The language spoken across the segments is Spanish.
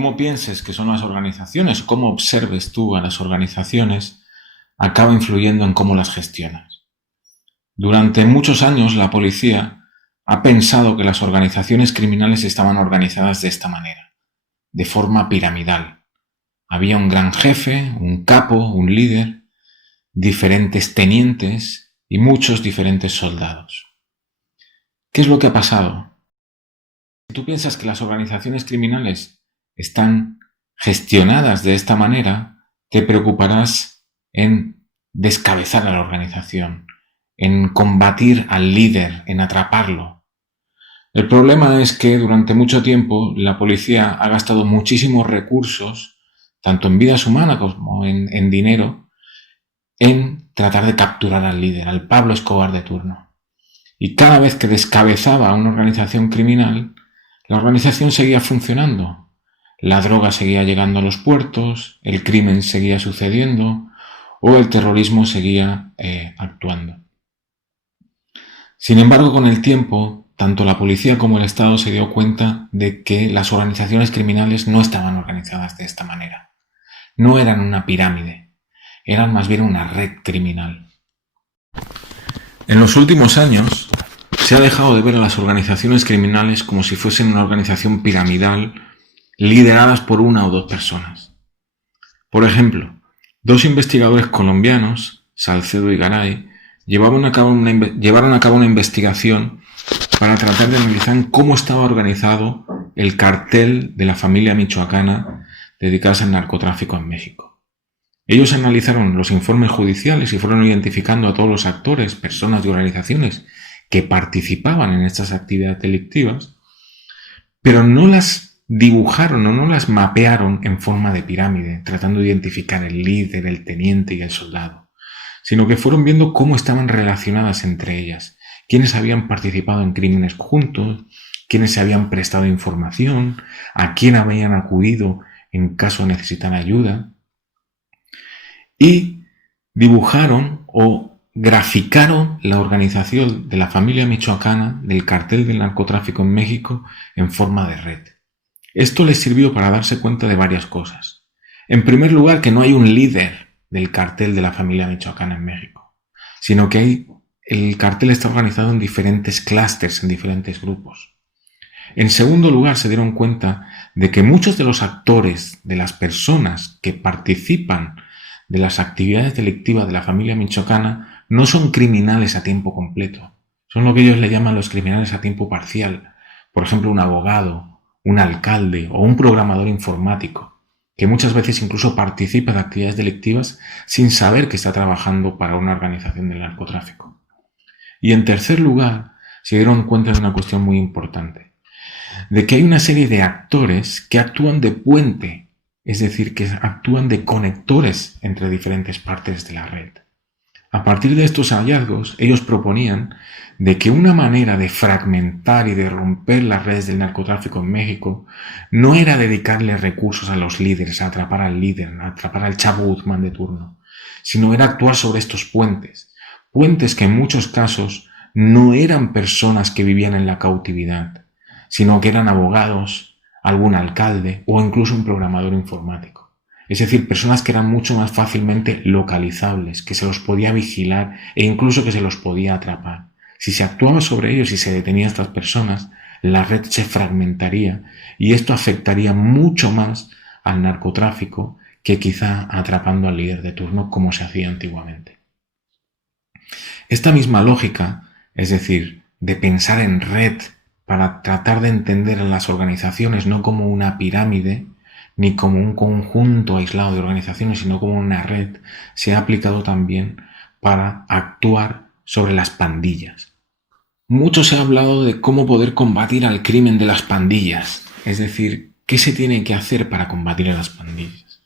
cómo pienses que son las organizaciones, cómo observes tú a las organizaciones, acaba influyendo en cómo las gestionas. Durante muchos años la policía ha pensado que las organizaciones criminales estaban organizadas de esta manera, de forma piramidal. Había un gran jefe, un capo, un líder, diferentes tenientes y muchos diferentes soldados. ¿Qué es lo que ha pasado? Si tú piensas que las organizaciones criminales están gestionadas de esta manera, te preocuparás en descabezar a la organización, en combatir al líder, en atraparlo. El problema es que durante mucho tiempo la policía ha gastado muchísimos recursos, tanto en vidas humanas como en dinero, en tratar de capturar al líder, al Pablo Escobar de turno. Y cada vez que descabezaba a una organización criminal, la organización seguía funcionando. La droga seguía llegando a los puertos, el crimen seguía sucediendo o el terrorismo seguía actuando. Sin embargo, con el tiempo, tanto la policía como el Estado se dio cuenta de que las organizaciones criminales no estaban organizadas de esta manera. No eran una pirámide, eran más bien una red criminal. En los últimos años se ha dejado de ver a las organizaciones criminales como si fuesen una organización piramidal lideradas por una o dos personas. Por ejemplo, dos investigadores colombianos, Salcedo y Garay, llevaron a cabo una investigación para tratar de analizar cómo estaba organizado el cartel de la familia michoacana dedicados al narcotráfico en México. Ellos analizaron los informes judiciales y fueron identificando a todos los actores, personas y organizaciones que participaban en estas actividades delictivas, pero no las dibujaron o no las mapearon en forma de pirámide, tratando de identificar el líder, el teniente y el soldado, sino que fueron viendo cómo estaban relacionadas entre ellas, quiénes habían participado en crímenes juntos, quiénes se habían prestado información, a quién habían acudido en caso de necesitar ayuda, y dibujaron o graficaron la organización de la familia michoacana del cartel del narcotráfico en México en forma de red. Esto les sirvió para darse cuenta de varias cosas. En primer lugar, que no hay un líder del cartel de la familia michoacana en México, sino que el cartel está organizado en diferentes clústeres, en diferentes grupos. En segundo lugar, se dieron cuenta de que muchos de los actores, de las personas que participan de las actividades delictivas de la familia michoacana, no son criminales a tiempo completo. Son lo que ellos le llaman los criminales a tiempo parcial. Por ejemplo, un abogado, un alcalde o un programador informático, que muchas veces incluso participa de actividades delictivas sin saber que está trabajando para una organización del narcotráfico. Y en tercer lugar, se dieron cuenta de una cuestión muy importante, de que hay una serie de actores que actúan de puente, es decir, que actúan de conectores entre diferentes partes de la red. A partir de estos hallazgos, ellos proponían de que una manera de fragmentar y de romper las redes del narcotráfico en México no era dedicarle recursos a los líderes, a atrapar al líder, a atrapar al Chapo Guzmán de turno, sino era actuar sobre estos puentes, puentes que en muchos casos no eran personas que vivían en la cautividad, sino que eran abogados, algún alcalde o incluso un programador informático. Es decir, personas que eran mucho más fácilmente localizables, que se los podía vigilar e incluso que se los podía atrapar. Si se actuaba sobre ellos y se detenía a estas personas, la red se fragmentaría y esto afectaría mucho más al narcotráfico que quizá atrapando al líder de turno como se hacía antiguamente. Esta misma lógica, es decir, de pensar en red para tratar de entender a las organizaciones no como una pirámide, ni como un conjunto aislado de organizaciones, sino como una red, se ha aplicado también para actuar sobre las pandillas. Mucho se ha hablado de cómo poder combatir al crimen de las pandillas, es decir, qué se tiene que hacer para combatir a las pandillas.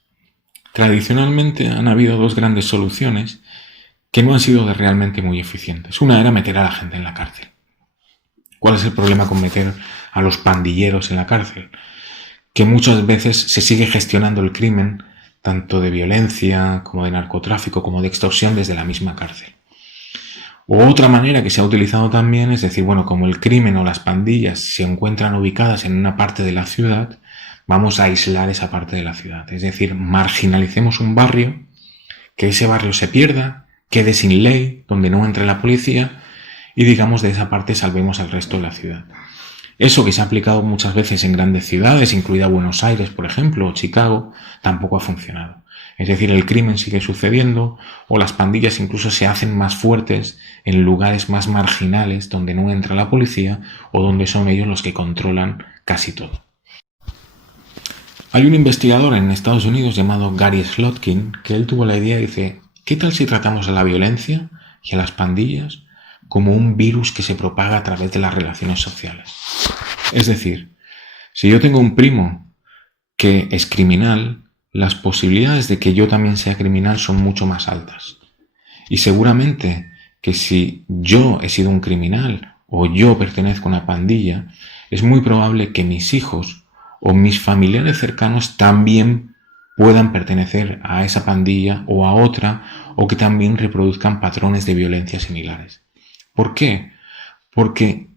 Tradicionalmente han habido dos grandes soluciones que no han sido realmente muy eficientes. Una era meter a la gente en la cárcel. ¿Cuál es el problema con meter a los pandilleros en la cárcel? Que muchas veces se sigue gestionando el crimen, tanto de violencia como de narcotráfico, como de extorsión desde la misma cárcel. O otra manera que se ha utilizado también es decir, bueno, como el crimen o las pandillas se encuentran ubicadas en una parte de la ciudad, vamos a aislar esa parte de la ciudad. Es decir, marginalicemos un barrio, que ese barrio se pierda, quede sin ley, donde no entre la policía y digamos de esa parte salvemos al resto de la ciudad. Eso que se ha aplicado muchas veces en grandes ciudades, incluida Buenos Aires, por ejemplo, o Chicago, tampoco ha funcionado. Es decir, el crimen sigue sucediendo o las pandillas incluso se hacen más fuertes en lugares más marginales donde no entra la policía o donde son ellos los que controlan casi todo. Hay un investigador en Estados Unidos llamado Gary Slotkin que él tuvo la idea y dice, ¿qué tal si tratamos a la violencia y a las pandillas como un virus que se propaga a través de las relaciones sociales? Es decir, si yo tengo un primo que es criminal, las posibilidades de que yo también sea criminal son mucho más altas. Y seguramente que si yo he sido un criminal o yo pertenezco a una pandilla, es muy probable que mis hijos o mis familiares cercanos también puedan pertenecer a esa pandilla o a otra o que también reproduzcan patrones de violencia similares. ¿Por qué? Porque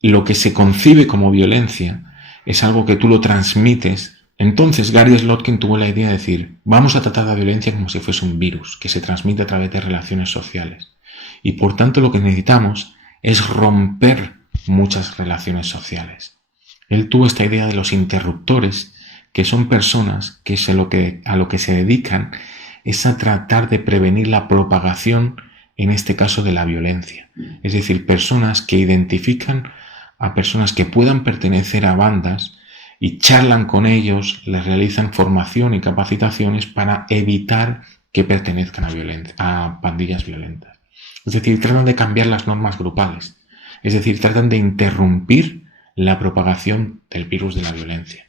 lo que se concibe como violencia es algo que tú lo transmites. Entonces Gary Slotkin tuvo la idea de decir, vamos a tratar la violencia como si fuese un virus que se transmite a través de relaciones sociales. Y por tanto lo que necesitamos es romper muchas relaciones sociales. Él tuvo esta idea de los interruptores, que son personas que a lo que se dedican es a tratar de prevenir la propagación, en este caso de la violencia. Es decir, personas que identifican a personas que puedan pertenecer a bandas y charlan con ellos, les realizan formación y capacitaciones para evitar que pertenezcan a pandillas violentas. Es decir, tratan de cambiar las normas grupales. Es decir, tratan de interrumpir la propagación del virus de la violencia.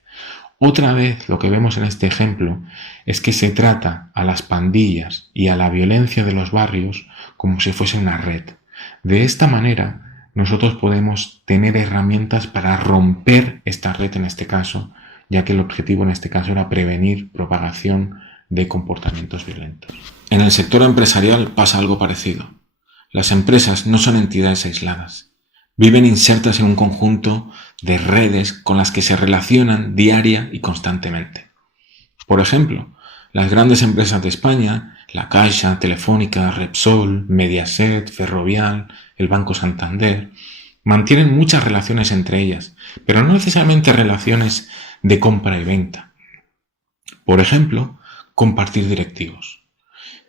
Otra vez lo que vemos en este ejemplo es que se trata a las pandillas y a la violencia de los barrios como si fuese una red. De esta manera, nosotros podemos tener herramientas para romper esta red en este caso, ya que el objetivo en este caso era prevenir propagación de comportamientos violentos. En el sector empresarial pasa algo parecido. Las empresas no son entidades aisladas. Viven insertas en un conjunto de redes con las que se relacionan diaria y constantemente. Por ejemplo, las grandes empresas de España, La Caixa, Telefónica, Repsol, Mediaset, Ferrovial, el Banco Santander, mantienen muchas relaciones entre ellas, pero no necesariamente relaciones de compra y venta. Por ejemplo, compartir directivos.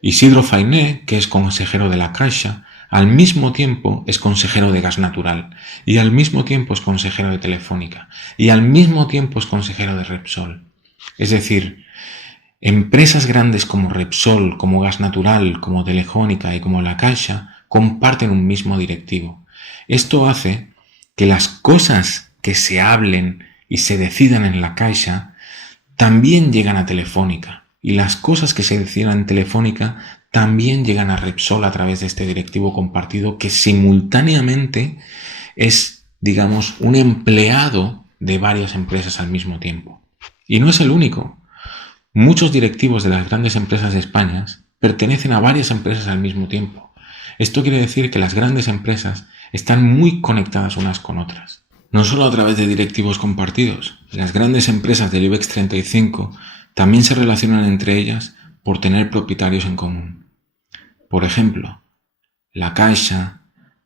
Isidro Fainé, que es consejero de La Caixa, al mismo tiempo es consejero de Gas Natural, y al mismo tiempo es consejero de Telefónica, y al mismo tiempo es consejero de Repsol. Es decir, empresas grandes como Repsol, como Gas Natural, como Telefónica y como La Caixa comparten un mismo directivo. Esto hace que las cosas que se hablen y se decidan en La Caixa también llegan a Telefónica, y las cosas que se decidan en Telefónica también llegan a Repsol a través de este directivo compartido que simultáneamente es, digamos, un empleado de varias empresas al mismo tiempo. Y no es el único. Muchos directivos de las grandes empresas de España pertenecen a varias empresas al mismo tiempo. Esto quiere decir que las grandes empresas están muy conectadas unas con otras. No solo a través de directivos compartidos, las grandes empresas del IBEX 35 también se relacionan entre ellas por tener propietarios en común. Por ejemplo, La Caixa,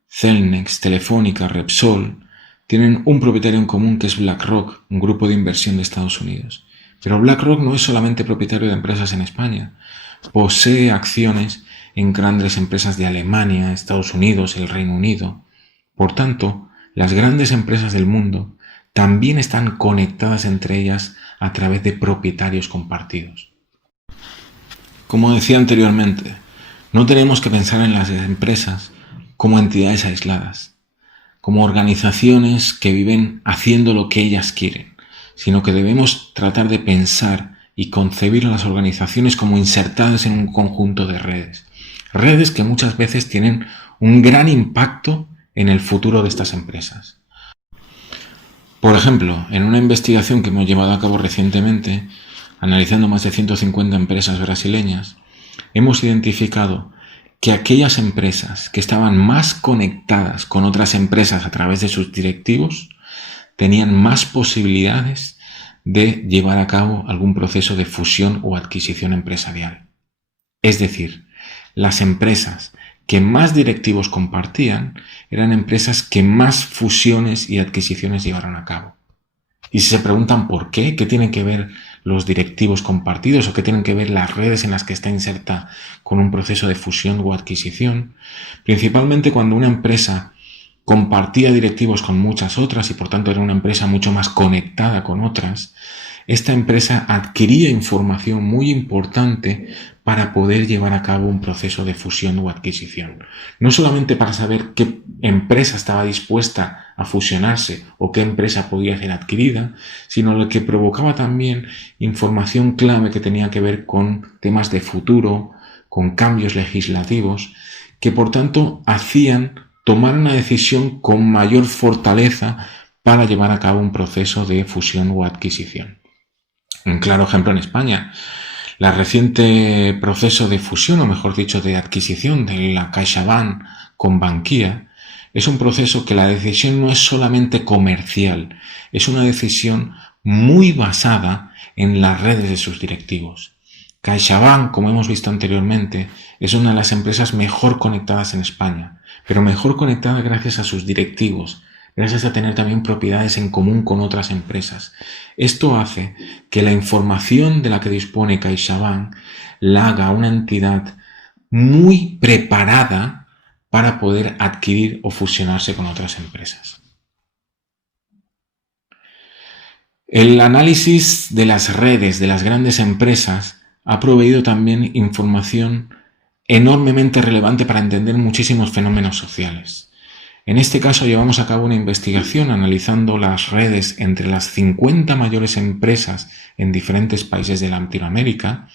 Celnex, Telefónica, Repsol tienen un propietario en común que es BlackRock, un grupo de inversión de Estados Unidos. Pero BlackRock no es solamente propietario de empresas en España, posee acciones en grandes empresas de Alemania, Estados Unidos, el Reino Unido. Por tanto, las grandes empresas del mundo también están conectadas entre ellas a través de propietarios compartidos. Como decía anteriormente, no tenemos que pensar en las empresas como entidades aisladas, como organizaciones que viven haciendo lo que ellas quieren, sino que debemos tratar de pensar y concebir a las organizaciones como insertadas en un conjunto de redes. Redes que muchas veces tienen un gran impacto en el futuro de estas empresas. Por ejemplo, en una investigación que hemos llevado a cabo recientemente, analizando más de 150 empresas brasileñas, hemos identificado que aquellas empresas que estaban más conectadas con otras empresas a través de sus directivos tenían más posibilidades de llevar a cabo algún proceso de fusión o adquisición empresarial. Es decir, las empresas que más directivos compartían eran empresas que más fusiones y adquisiciones llevaron a cabo. Y si se preguntan por qué tienen que ver los directivos compartidos o qué tienen que ver las redes en las que está inserta con un proceso de fusión o adquisición, principalmente cuando una empresa compartía directivos con muchas otras y por tanto era una empresa mucho más conectada con otras, esta empresa adquiría información muy importante para poder llevar a cabo un proceso de fusión o adquisición. No solamente para saber qué empresa estaba dispuesta a fusionarse o qué empresa podía ser adquirida, sino lo que provocaba también información clave que tenía que ver con temas de futuro, con cambios legislativos, que por tanto hacían tomar una decisión con mayor fortaleza para llevar a cabo un proceso de fusión o adquisición. Un claro ejemplo en España, el reciente proceso de fusión, o mejor dicho, de adquisición de la CaixaBank con Bankia, es un proceso que la decisión no es solamente comercial, es una decisión muy basada en las redes de sus directivos. CaixaBank, como hemos visto anteriormente, es una de las empresas mejor conectadas en España, pero mejor conectada gracias a sus directivos, gracias a tener también propiedades en común con otras empresas. Esto hace que la información de la que dispone CaixaBank la haga una entidad muy preparada para poder adquirir o fusionarse con otras empresas. El análisis de las redes de las grandes empresas ha proveído también información enormemente relevante para entender muchísimos fenómenos sociales. En este caso llevamos a cabo una investigación analizando las redes entre las 50 mayores empresas en diferentes países de Latinoamérica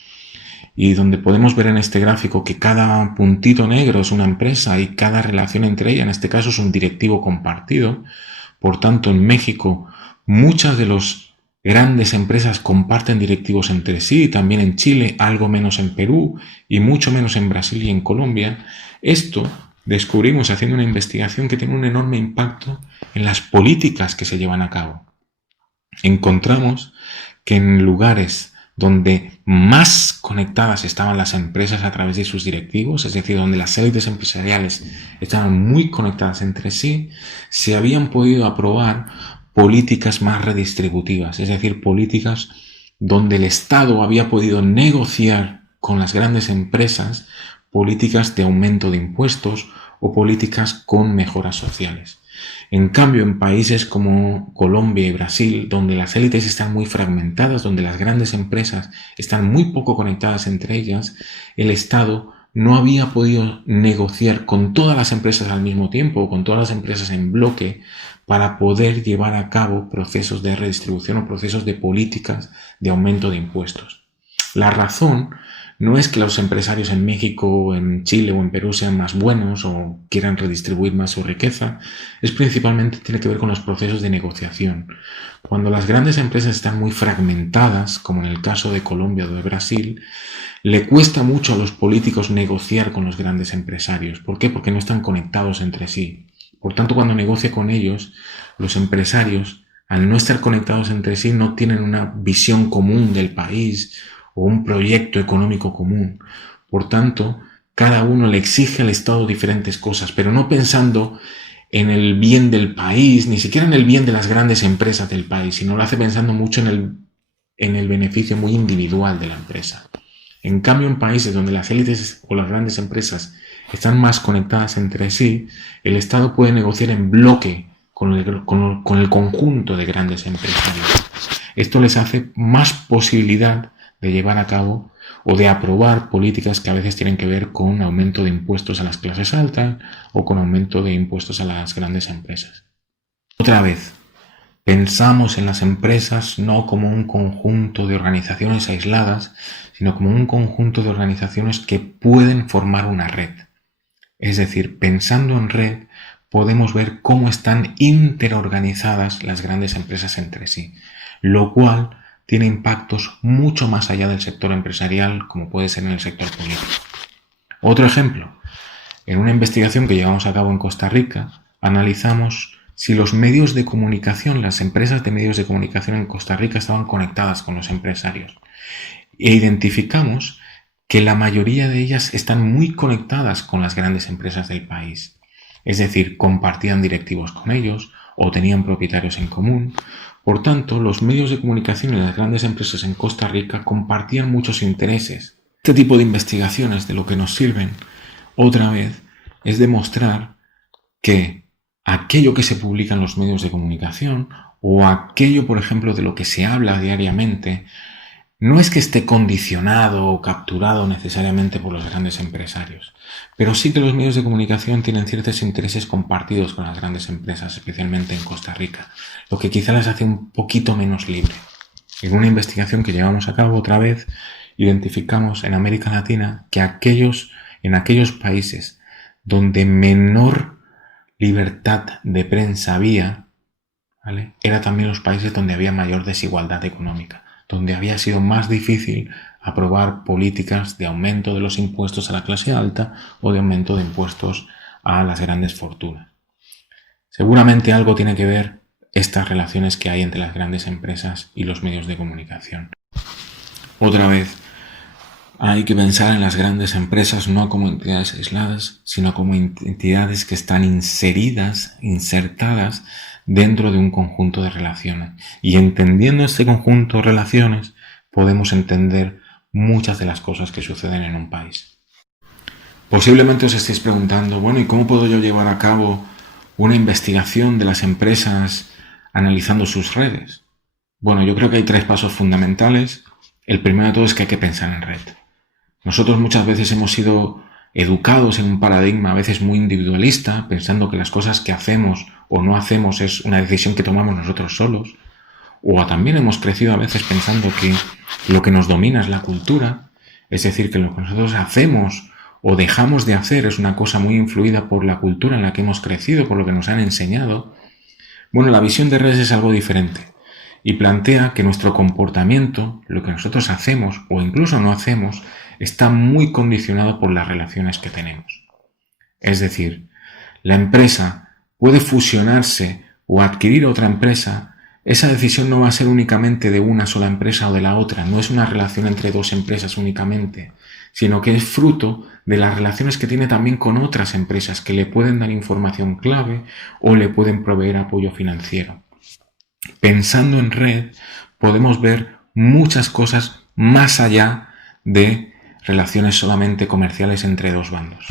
y donde podemos ver en este gráfico que cada puntito negro es una empresa y cada relación entre ellas, en este caso, es un directivo compartido. Por tanto, en México muchas de las grandes empresas comparten directivos entre sí, también en Chile, algo menos en Perú y mucho menos en Brasil y en Colombia. Esto descubrimos haciendo una investigación que tiene un enorme impacto en las políticas que se llevan a cabo. Encontramos que en lugares donde más conectadas estaban las empresas a través de sus directivos, es decir, donde las élites empresariales estaban muy conectadas entre sí, se habían podido aprobar políticas más redistributivas, es decir, políticas donde el Estado había podido negociar con las grandes empresas políticas de aumento de impuestos o políticas con mejoras sociales. En cambio, en países como Colombia y Brasil, donde las élites están muy fragmentadas, donde las grandes empresas están muy poco conectadas entre ellas, el Estado no había podido negociar con todas las empresas al mismo tiempo o con todas las empresas en bloque para poder llevar a cabo procesos de redistribución o procesos de políticas de aumento de impuestos. La razón no es que los empresarios en México, en Chile o en Perú sean más buenos o quieran redistribuir más su riqueza, es principalmente tiene que ver con los procesos de negociación. Cuando las grandes empresas están muy fragmentadas, como en el caso de Colombia o de Brasil, le cuesta mucho a los políticos negociar con los grandes empresarios. ¿Por qué? Porque no están conectados entre sí. Por tanto, cuando negocia con ellos, los empresarios, al no estar conectados entre sí, no tienen una visión común del país o un proyecto económico común. Por tanto, cada uno le exige al Estado diferentes cosas, pero no pensando en el bien del país, ni siquiera en el bien de las grandes empresas del país, sino lo hace pensando mucho en el beneficio muy individual de la empresa. En cambio, en países donde las élites o las grandes empresas están más conectadas entre sí, el Estado puede negociar en bloque con el conjunto de grandes empresarios. Esto les hace más posibilidad de llevar a cabo o de aprobar políticas que a veces tienen que ver con aumento de impuestos a las clases altas o con aumento de impuestos a las grandes empresas. Otra vez, pensamos en las empresas no como un conjunto de organizaciones aisladas, sino como un conjunto de organizaciones que pueden formar una red. Es decir, pensando en red, podemos ver cómo están interorganizadas las grandes empresas entre sí, lo cual tiene impactos mucho más allá del sector empresarial, como puede ser en el sector político. Otro ejemplo, en una investigación que llevamos a cabo en Costa Rica, analizamos si los medios de comunicación, las empresas de medios de comunicación en Costa Rica estaban conectadas con los empresarios. E identificamos que la mayoría de ellas están muy conectadas con las grandes empresas del país. Es decir, compartían directivos con ellos o tenían propietarios en común. Por tanto, los medios de comunicación y las grandes empresas en Costa Rica compartían muchos intereses. Este tipo de investigaciones de lo que nos sirven, otra vez, es demostrar que aquello que se publica en los medios de comunicación o aquello, por ejemplo, de lo que se habla diariamente, no es que esté condicionado o capturado necesariamente por los grandes empresarios, pero sí que los medios de comunicación tienen ciertos intereses compartidos con las grandes empresas, especialmente en Costa Rica, lo que quizá las hace un poquito menos libre. En una investigación que llevamos a cabo otra vez, identificamos en América Latina que en aquellos países donde menor libertad de prensa había, ¿vale?, era también los países donde había mayor desigualdad económica, donde había sido más difícil aprobar políticas de aumento de los impuestos a la clase alta o de aumento de impuestos a las grandes fortunas. Seguramente algo tiene que ver estas relaciones que hay entre las grandes empresas y los medios de comunicación. Otra vez, hay que pensar en las grandes empresas no como entidades aisladas, sino como entidades que están insertadas dentro de un conjunto de relaciones. Y entendiendo este conjunto de relaciones, podemos entender muchas de las cosas que suceden en un país. Posiblemente os estéis preguntando, bueno, ¿y cómo puedo yo llevar a cabo una investigación de las empresas analizando sus redes? Bueno, yo creo que hay 3 pasos fundamentales. El primero de todo es que hay que pensar en red. Nosotros muchas veces hemos sido educados en un paradigma a veces muy individualista, pensando que las cosas que hacemos o no hacemos es una decisión que tomamos nosotros solos, o también hemos crecido a veces pensando que lo que nos domina es la cultura, es decir, que lo que nosotros hacemos o dejamos de hacer es una cosa muy influida por la cultura en la que hemos crecido, por lo que nos han enseñado. Bueno, la visión de redes es algo diferente y plantea que nuestro comportamiento, lo que nosotros hacemos o incluso no hacemos, está muy condicionado por las relaciones que tenemos. Es decir, la empresa puede fusionarse o adquirir otra empresa. Esa decisión no va a ser únicamente de una sola empresa o de la otra, no es una relación entre 2 empresas únicamente, sino que es fruto de las relaciones que tiene también con otras empresas que le pueden dar información clave o le pueden proveer apoyo financiero. Pensando en red, podemos ver muchas cosas más allá de relaciones solamente comerciales entre 2 bandos.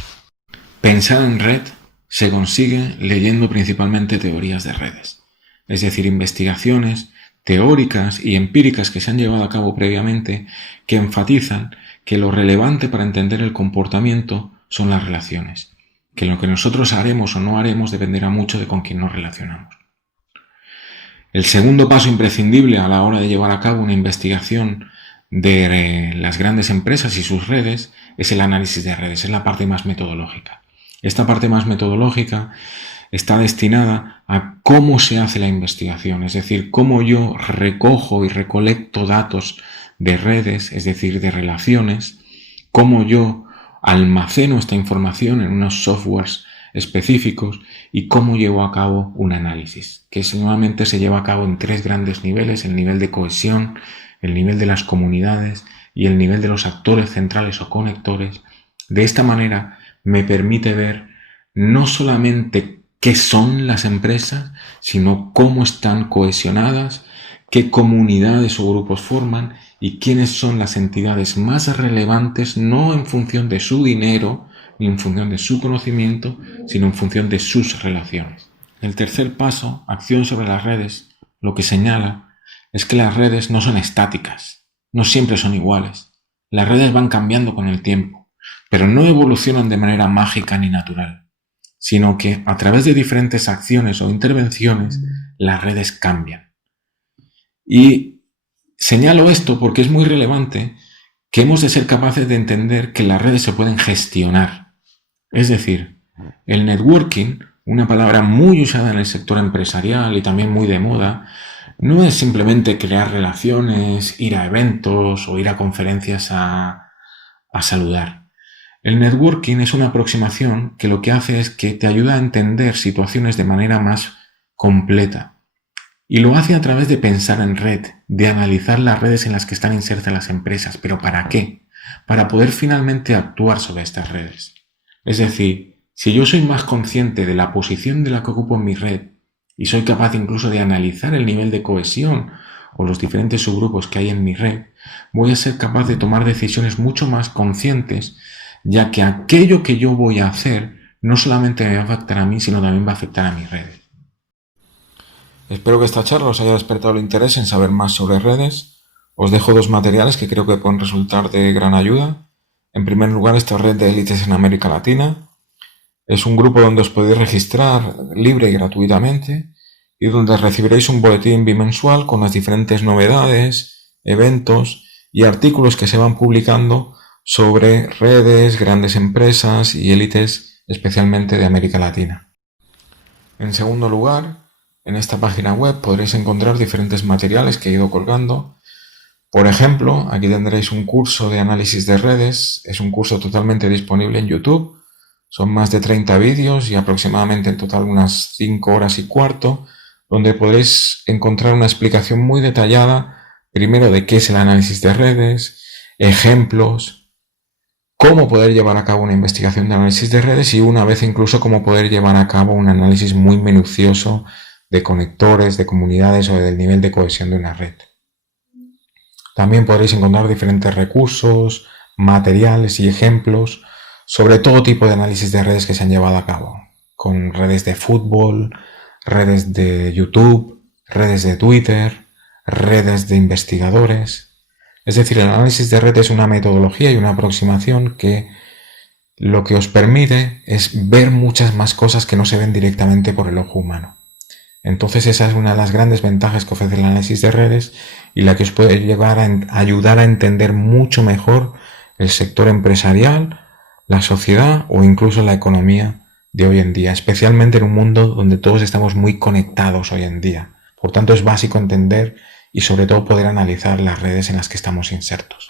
Pensar en red se consigue leyendo principalmente teorías de redes, es decir, investigaciones teóricas y empíricas que se han llevado a cabo previamente que enfatizan que lo relevante para entender el comportamiento son las relaciones, que lo que nosotros haremos o no haremos dependerá mucho de con quién nos relacionamos. El segundo paso imprescindible a la hora de llevar a cabo una investigación de las grandes empresas y sus redes es el análisis de redes, es la parte más metodológica. Esta parte más metodológica está destinada a cómo se hace la investigación, es decir, cómo yo recojo y recolecto datos de redes, es decir, de relaciones, cómo yo almaceno esta información en unos softwares específicos y cómo llevo a cabo un análisis, que normalmente se lleva a cabo en 3 grandes niveles: el nivel de cohesión, el nivel de las comunidades y el nivel de los actores centrales o conectores. De esta manera me permite ver no solamente qué son las empresas, sino cómo están cohesionadas, qué comunidades o grupos forman y quiénes son las entidades más relevantes, no en función de su dinero ni en función de su conocimiento, sino en función de sus relaciones. El tercer paso, acción sobre las redes, lo que señala es que las redes no son estáticas, no siempre son iguales. Las redes van cambiando con el tiempo, pero no evolucionan de manera mágica ni natural, sino que a través de diferentes acciones o intervenciones las redes cambian. Y señalo esto porque es muy relevante que hemos de ser capaces de entender que las redes se pueden gestionar. Es decir, el networking, una palabra muy usada en el sector empresarial y también muy de moda, no es simplemente crear relaciones, ir a eventos o ir a conferencias a saludar. El networking es una aproximación que lo que hace es que te ayuda a entender situaciones de manera más completa. Y lo hace a través de pensar en red, de analizar las redes en las que están insertas las empresas. ¿Pero para qué? Para poder finalmente actuar sobre estas redes. Es decir, si yo soy más consciente de la posición de la que ocupo en mi red y soy capaz incluso de analizar el nivel de cohesión o los diferentes subgrupos que hay en mi red, voy a ser capaz de tomar decisiones mucho más conscientes, ya que aquello que yo voy a hacer no solamente me va a afectar a mí, sino también va a afectar a mis redes. Espero que esta charla os haya despertado el interés en saber más sobre redes. Os dejo dos materiales que creo que pueden resultar de gran ayuda. En primer lugar, esta red de élites en América Latina. Es un grupo donde os podéis registrar libre y gratuitamente y donde recibiréis un boletín bimensual con las diferentes novedades, eventos y artículos que se van publicando sobre redes, grandes empresas y élites, especialmente de América Latina. En segundo lugar, en esta página web podréis encontrar diferentes materiales que he ido colgando. Por ejemplo, aquí tendréis un curso de análisis de redes. Es un curso totalmente disponible en YouTube. Son más de 30 vídeos y aproximadamente en total unas 5 horas y cuarto, donde podréis encontrar una explicación muy detallada, primero de qué es el análisis de redes, ejemplos, cómo poder llevar a cabo una investigación de análisis de redes y una vez incluso cómo poder llevar a cabo un análisis muy minucioso de conectores, de comunidades o del nivel de cohesión de una red. También podréis encontrar diferentes recursos, materiales y ejemplos sobre todo tipo de análisis de redes que se han llevado a cabo, con redes de fútbol, redes de YouTube, redes de Twitter, redes de investigadores. Es decir, el análisis de red es una metodología y una aproximación que lo que os permite es ver muchas más cosas que no se ven directamente por el ojo humano. Entonces esa es una de las grandes ventajas que ofrece el análisis de redes y la que os puede llevar a ayudar a entender mucho mejor el sector empresarial, la sociedad o incluso la economía de hoy en día, especialmente en un mundo donde todos estamos muy conectados hoy en día. Por tanto, es básico entender y sobre todo poder analizar las redes en las que estamos insertos.